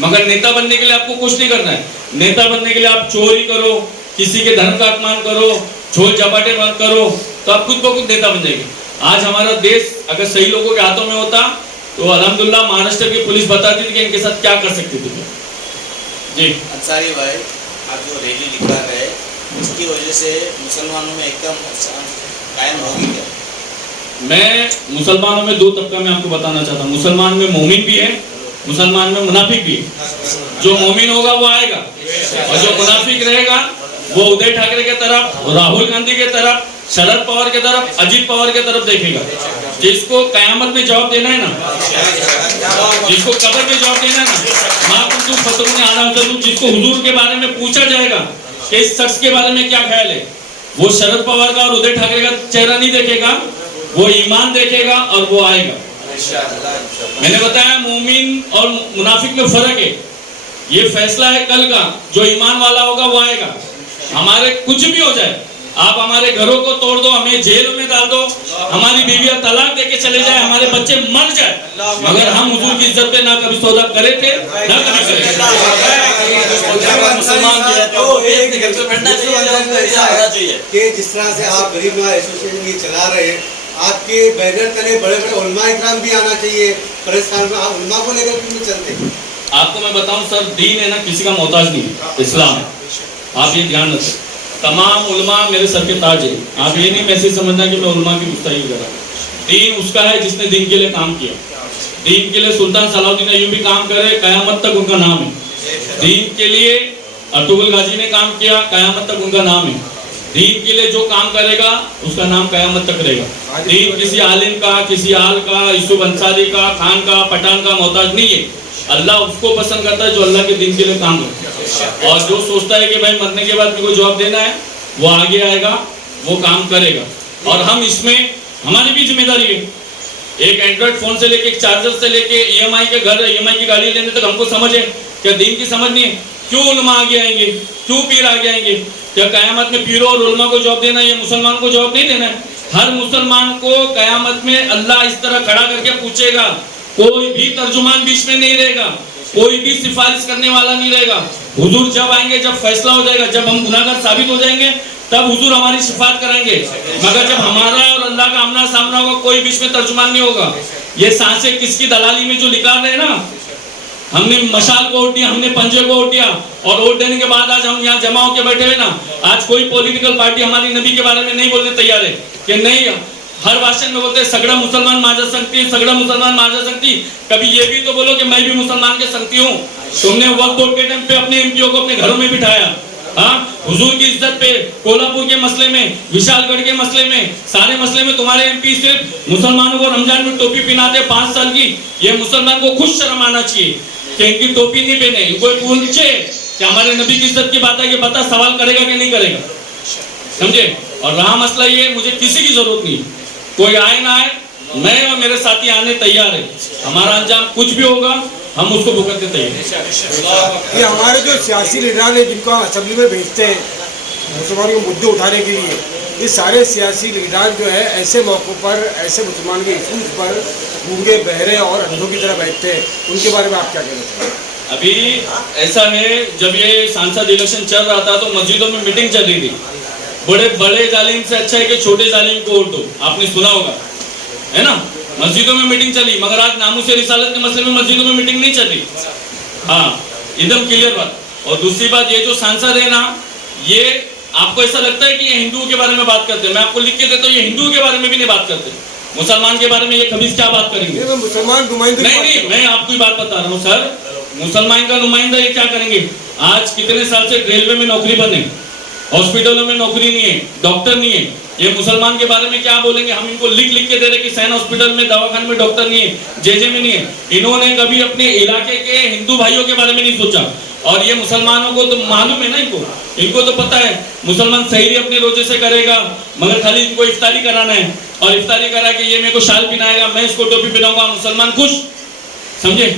मगर नेता बनने के लिए आपको कुछ नहीं करना है। नेता बनने के लिए आप चोरी करो, किसी के धर्म का अपमान करो, झोल झपाटे बंद करो, तो आप खुद ब खुद नेता बन जाएंगे। आज हमारा देश अगर सही लोगों के हाथों में होता तो अल्हम्दुलिल्लाह महाराष्ट्र की पुलिस बताती थी कि इनके साथ क्या कर सकती थी। जी अंसारी भाई, आप जो रैली निकाल रहे हैं उसकी वजह से मुसलमानों में एकदम कायम होगी क्या? मैं मुसलमानों में 2 तबका में आपको बताना चाहता हूँ। मुसलमान में मोमिन भी है, मुसलमान में मुनाफिक भी है। जो मोमिन होगा वो आएगा और जो मुनाफिक रहेगा वो उदय ठाकरे के तरफ, राहुल गांधी के तरफ, शरद पवार के तरफ, अजीत पवार के तरफ देखेगा। जिसको कयामत में जवाब देना है ना, जिसको कब्र में जवाब देना है ना, माँ कुंतु फतरू ने आना जरूर, जिसको हुजूर के बारे में पूछा जाएगा कि इस शख्स के बारे में क्या ख्याल है, वो शरद पवार का और उदय ठाकरे का चेहरा नहीं देखेगा, वो ईमान देखेगा और वो आएगा। मैंने बताया मोमिन और मुनाफिक में फर्क है। ये फैसला है कल का, जो ईमान वाला होगा वो आएगा। हमारे कुछ भी हो जाए, आप हमारे घरों को तोड़ दो, हमें जेल में डाल दो, हमारी बीवियां तलाक देके चले जाए, हमारे बच्चे मर जाए, मगर हम हुजूर की इज्जत पे ना कभी सौदा करे थे ना कभी करेंगे। मुसलमान जो है तो एक घर पे बैठना चाहिए कि जिस तरह से आप गरीब नवाज एसोसिएशन ये चला रहे हैं, आपके बैनर तले बड़े बड़े उलमा इकराम भी आना चाहिए प्रेस में, आप उलमा को लेकर क्यों नहीं चलते? आपको मैं बताऊं सर, दीन है ना किसी का मोहताज नहीं है, इस्लाम है, आप ये ध्यान रखें। तमाम उलमा मेरे सर के ताज है। आप ये नहीं मैसे समझना कि मैं उलमा की गुस्ताखी कर रहा हूँ। दीन उसका है जिसने दीन के लिए काम किया। दीन के लिए सुल्तान सलाउद्दीन अय्यूबी काम करे, कयामत तक उनका नाम है। दीन के लिए अर्तुगरुल गाजी ने काम किया, कयामत तक उनका नाम है। दीन के लिए जो काम करेगा उसका नाम कयामत तक रहेगा। दीन किसी आलिम का, किसी आल का, यूसुफ अंसारी का, खान का, पठान का मोहताज नहीं है। अल्लाह उसको पसंद करता है जो अल्लाह के दिन के लिए काम करता है, और जो सोचता है कि भाई मरने के बाद मेरे को जवाब देना है, वो आगे आएगा, वो काम करेगा। और हम इसमें हमारी भी जिम्मेदारी है। एक एंड्रॉइड फोन से लेके, एक चार्जर से लेके, EMI के घर, EMI की गाड़ी लेने तक हमको समझ है क्या? दीन की समझ नहीं है। क्यों उलमा आगे आएंगे, क्यों पीर आगे आएंगे? क्या कयामत में पीरों और उलमा को जवाब देना है, ये मुसलमान को जवाब नहीं देना है? हर मुसलमान को कयामत में अल्लाह इस तरह खड़ा करके पूछेगा, कोई भी तर्जुमान बीच में नहीं रहेगा, कोई भी सिफारिश करने वाला नहीं रहेगा। हुजूर जब आएंगे, जब फैसला हो जाएगा, जब हम गुनाहगार साबित हो जाएंगे, तब हुजूर हमारी शिफात कराएंगे। मगर जब हमारा और अल्लाह का आमना सामना होगा, कोई बीच में तर्जुमान नहीं होगा। ये सांसें किसकी दलाली में जो निकाल रहे हैं ना, हमने मशाल को वोट दिया, हमने पंजे को वोट दिया, और वोट देने के बाद आज हम यहाँ जमा होकर बैठे हुए ना, आज कोई पॉलिटिकल पार्टी हमारी नबी के बारे में नहीं बोलने तैयार है कि नहीं। हर भाषण में बोलते हैं सगड़ा मुसलमान माझा संगती, सगड़ा मुसलमान माझा संगती। कभी ये भी तो बोलो कि मैं भी मुसलमान के संगती हूँ। तुमने वक्त वोट के टाइम पे अपने MPO को अपने घरों में बिठाया, हाँ, हुजूर की इज्जत पे, कोल्हापुर के मसले में, विशालगढ़ के मसले में, सारे मसले में तुम्हारे MP सिर्फ मुसलमानों को रमजान में टोपी पहनाते 5 साल की। ये मुसलमान को खुश शर्म आना चाहिए कि इनकी टोपी नहीं पहने। इनको पूछे कि हमारे नबी की इज्जत की बात है, कि बता सवाल करेगा कि नहीं करेगा, समझे? और रहा मसला ये, मुझे किसी की जरूरत नहीं, कोई आए ना आए, मैं और मेरे साथी आने तैयार है। हमारा अंजाम कुछ भी होगा, हम उसको भुगतने तैयार हैं। ये हमारे जो सियासी लीडर हैं जिनको हम असेंबली में भेजते हैं मुसलमानों के मुद्दे उठाने के लिए, ये सारे सियासी लीडर जो है ऐसे मौक़ों पर, ऐसे मुसलमान के इशूज़ पर गूंगे, बहरे और अंधों की तरह बैठते हैं। उनके बारे में आप क्या कहना चाहते हैं? अभी ऐसा है, जब ये सांसद इलेक्शन चल रहा था तो मस्जिदों में मीटिंग चल रही थी। बड़े बड़े जालिम से अच्छा है कि छोटे जालिम को वोट दो, आपने सुना होगा, है ना? मस्जिदों में मीटिंग चली, मगर आज नामूस रिसालत के मसले में मस्जिदों में मीटिंग नहीं चल रही। हाँ, एकदम क्लियर बात। और दूसरी बात, ये जो सांसद है ना, ये आपको ऐसा लगता है कि ये हिंदुओं के बारे में बात करते हैं। मैं आपको लिख के देता हूँ, ये हिंदुओं के बारे में भी नहीं बात करते, मुसलमान के बारे में ये खबीज क्या बात करेंगे? मुसलमान नुमाइंदे नहीं, मैं आपको ही बात बता रहा हूँ सर। मुसलमान का नुमाइंदा ये क्या करेंगे? आज कितने साल से रेलवे में नौकरी बंद है, हॉस्पिटलों में नौकरी नहीं है, डॉक्टर नहीं है। ये मुसलमान के बारे में क्या बोलेंगे? हम इनको लिख लिख के दे रहे कि सैन हॉस्पिटल में, दवाखाने में डॉक्टर नहीं है, JJ में नहीं है। इन्होंने कभी अपने इलाके के हिंदू भाइयों के बारे में नहीं सोचा। और ये मुसलमानों को तो मालूम है ना, इनको तो पता है मुसलमान सहरी अपने रोजे से करेगा, मगर खाली इनको इफ्तारी कराना है, और इफ्तारी करा के ये मेरे को शाल पहनाएगा, मैं इसको टोपी पहनाऊंगा, मुसलमान खुश, समझे?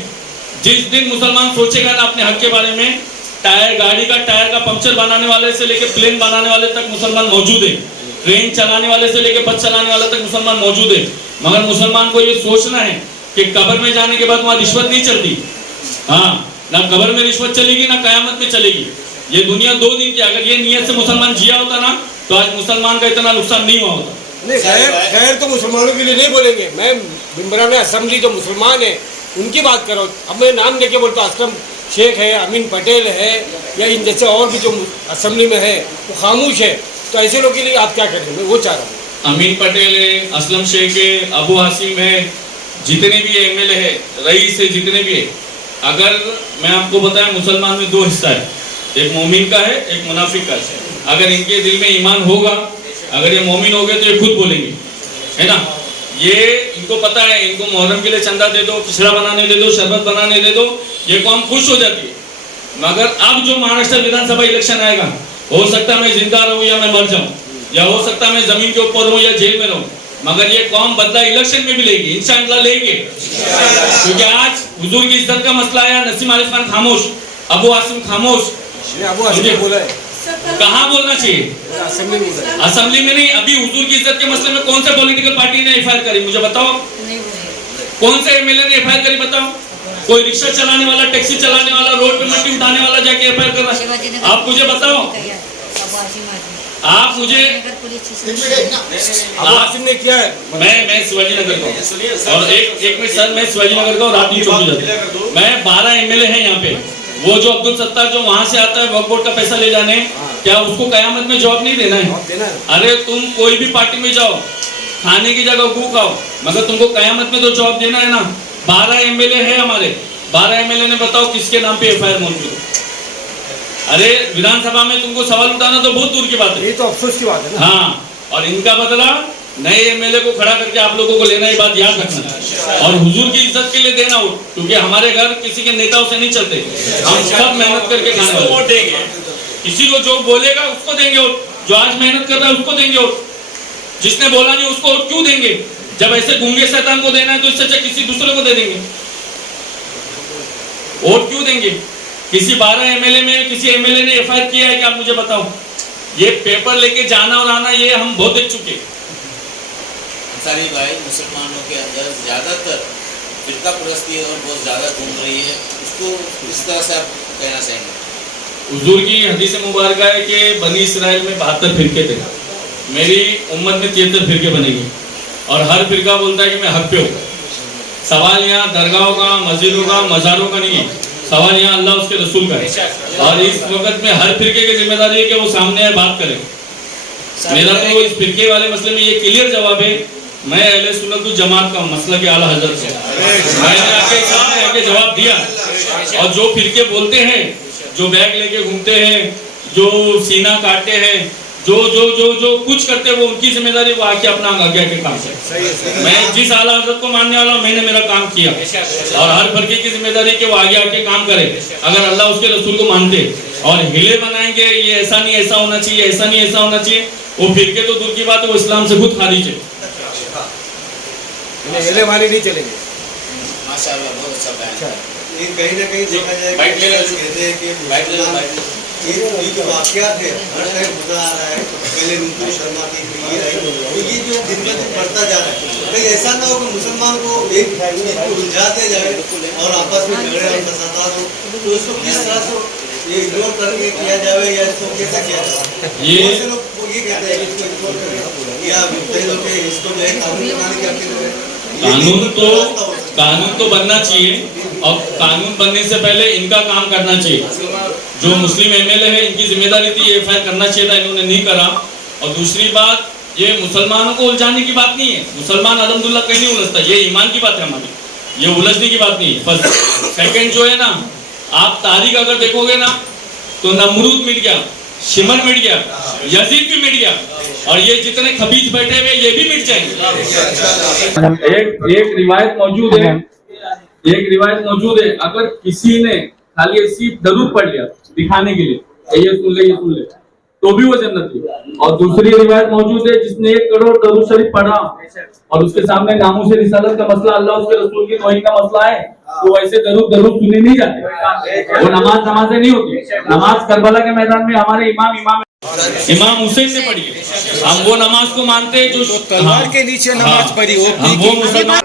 जिस दिन मुसलमान सोचेगा ना अपने हक के बारे में, टायर, गाड़ी का टायर का पंक्चर बनाने वाले से लेके प्लेन बनाने वाले तक मुसलमान मौजूद है, ट्रेन चलाने वाले से लेके बस चलाने वाले तक मुसलमान मौजूद है। मगर मुसलमान को ये सोचना है कि कब्र में जाने के बाद वहाँ रिश्वत नहीं चलती। हाँ, ना कब्र में रिश्वत चलेगी, ना कयामत में चलेगी। ये दुनिया 2 दिन की, अगर ये नियत से मुसलमान जिया होता ना, तो आज मुसलमान का इतना नुकसान नहीं हुआ होता। नहीं, खैर तो मुसलमानों के लिए नहीं बोलेंगे। मैं मेंबरान असेंबली जो मुसलमान है उनकी बात करो। अब मैं नाम लेके बोलता हूँ, असलम शेख है, अमीन पटेल है, या इन जैसे और भी जो असेंबली में है वो खामोश है, तो ऐसे लोगों के लिए आप क्या करेंगे? मैं वो चाह रहा हूँ। अमीन पटेल है, असलम शेख है, अबू हासिम है, जितने भी MLA है, रईस है, जितने भी है, अगर मैं आपको बताया मुसलमान में 2 हिस्सा है, एक मोमिन का है, एक मुनाफिक का है। अगर इनके दिल में ईमान होगा, अगर ये मोमिन हो गए तो ये खुद बोलेंगे, है ना? ये इनको पता है, इनको मुहर्रम के लिए चंदा दे दो, खिचड़ा बनाने दे दो, शरबत बनाने दे दो, ये कौम खुश हो जाती है। मगर अब जो महाराष्ट्र विधानसभा इलेक्शन आएगा, हो सकता है मैं जिंदा रहूं या मैं मर जाऊं, या हो सकता है मैं जमीन के ऊपर हूं या जेल में रहूं, मगर ये कौम बदला इलेक्शन में भी लेगी, इंशाअल्लाह लेंगे। क्योंकि आज हुजूर की इज्जत का मसला आया, नसीम आरिफ खान खामोश, अबू आसिम खामोश। अबू आसिम बोला है, कहाँ बोलना चाहिए? असेंबली में नहीं। अभी हुजूर की इज्जत के मसले में कौन से पॉलिटिकल पार्टी ने एफआईआर करी? मुझे बताओ, कौन से एमएलए ने एफआईआर करी? बताओ। कोई रिक्शा चलाने वाला, टैक्सी चलाने वाला, रोड पे मट्टी उठाने वाला जाके एफआईआर कर रहा है? आप मुझे बताओ, आप मुझे अबू आसिम ने किया है। मैं शिवाजी नगर का हूँ और एक मिनट सर, मैं शिवाजी नगर का हूँ, रात में चौकी जाता हूँ। मैं 12 एमएलए हैं यहाँ पे। वो जो अब्दुल सत्तार जो वहां से आता है वक्फ बोर्ड का पैसा ले जाने, क्या उसको कयामत में जवाब नहीं देना है? अरे तुम कोई भी पार्टी में जाओ, खाने की जगह गू खाओ, मगर तुमको कयामत में तो जवाब देना है ना। 12 एमएलए है हमारे, 12 एमएलए ने बताओ किसके नाम पे एफआईआर मौजूद है? अरे विधानसभा में तुमको सवाल उठाना तो बहुत दूर की बात है, ये तो अफसोस की बात है ना। हाँ, और इनका बदला नए एमएलए को खड़ा करके आप लोगों को लेना, ये बात याद रखना, और हुजूर की इज्जत के लिए देना वोट, क्योंकि हमारे घर किसी के नेताओं से नहीं चलते, हम सब मेहनत करके खाने वाले वोट देंगे। किसी को जो बोलेगा उसको देंगे वोट, जो आज मेहनत कर रहा है उसको देंगे वोट, जिसने बोला नहीं उसको वोट क्यों देंगे? जब ऐसे गूंगे शैतान को देना है तो इससे अच्छा किसी दूसरे को दे देंगे, वोट क्यों देंगे? किसी 12 एमएलए में किसी एमएलए ने एफआईआर किया है कि आप मुझे बताओ? ये पेपर लेके जाना और आना ये हम बहुत देख चुके। अंसारी भाई, मुसलमानों के अंदर ज़्यादातर फिरका परस्ती और बहुत ज़्यादा घूम रही है, उसको किस तरह से आप कहना चाहेंगे? हुजूर की हदीस मुबारक है कि बनी इसराइल में 72 फिरके थे, मेरी उम्मत में 73 फिरके बनेंगे, और हर फिरका बोलता है कि मैं हक पे हूँ। सवाल यहाँ दरगाहों का, मस्जिदों का, मज़ारों का नहीं है, सवाल यहाँ अल्लाह उसके रसूल का है। और इस वक्त में हर फिरके की जिम्मेदारी है कि वो सामने आए, बात करें। मेरा तो इस फिरके वाले मसले में ये क्लियर जवाब है, मैं अहले सुन्नत जमात का मसला के आला हजरत से मैंने आके जवाब दिया। और जो फिरके बोलते हैं, जो बैग लेके घूमते हैं, जो सीना काटते हैं, जो जो जो जो कुछ करते हैं, वो उनकी जिम्मेदारी, वो आके अपना आगे के काम से। मैं जिस आला हजरत को मानने वाला हूँ, मैंने मेरा काम किया, और हर फर्के की जिम्मेदारी कि वो आगे आके काम करे। अगर अल्लाह उसके रसूल को मानते और हिले बनाएंगे, ये ऐसा नहीं ऐसा होना चाहिए, ऐसा नहीं ऐसा होना चाहिए, वो फिरके तो दूर की बात है, वो इस्लाम से खुद खारिज है। हिले वाले नहीं चलेंगे। माशाअल्लाह, बहुत अच्छा बयान। ये कहीं ना कहीं देखा जाए कहते हैं कि ये जो वाकयात है हर टाइम होता आ रहा है। पहले नुपुर शर्मा की ये जो दिन ब दिन बढ़ता जा रहा है, कहीं ऐसा ना हो कि मुसलमान को एक उलझा दिया जाए और आपस में झगड़े और फसाद हो, तो उसको किस तरह से ये इग्नोर करके किया जाए, या इसको कैसे किया जाए? ये लोग ये कहते हैं कि इसको इग्नोर करें, या कई लोग इसको जो है कानून बनाने की अपील कानून तो बनना चाहिए, और कानून बनने से पहले इनका काम करना चाहिए। जो मुस्लिम एमएलए है, इनकी जिम्मेदारी थी एफआईआर करना चाहिए था, इन्होंने नहीं करा। और दूसरी बात, ये मुसलमानों को उलझाने की बात नहीं है, मुसलमान अल्हम्दुलिल्लाह कहीं नहीं उलझता, ये ईमान की बात है हमारी, ये उलझने की बात नहीं है। फर्स्ट सेकंड जो है ना, आप तारीख अगर देखोगे ना, तो नमरूद मिट गया, शिमर मिट गया, यजीद भी मिट गया, और ये जितने खबीज बैठे हुए ये भी मिट जाएंगे। एक रिवायत मौजूद है, अगर किसी ने खाली ऐसी दरूद पढ़ लिया दिखाने के लिए, ये सुन ले, तो भी वो जन्नती। और दूसरी रिवायत मौजूद है, जिसने 1 करोड़ दरूद शरीफ पढ़ा और उसके सामने नामूस रिसालत का मसला, अल्लाह उसके रसूल की तौहीद का मसला है, तो वैसे दरूद सुने नहीं जाते, वो नमाज से नहीं होती। नमाज करबला के मैदान में हमारे इमाम हुसैन ने पढ़ी है, हम वो नमाज को मानते हैं जो तलवार के नीचे नमाज पढ़ी, वो मुसलमान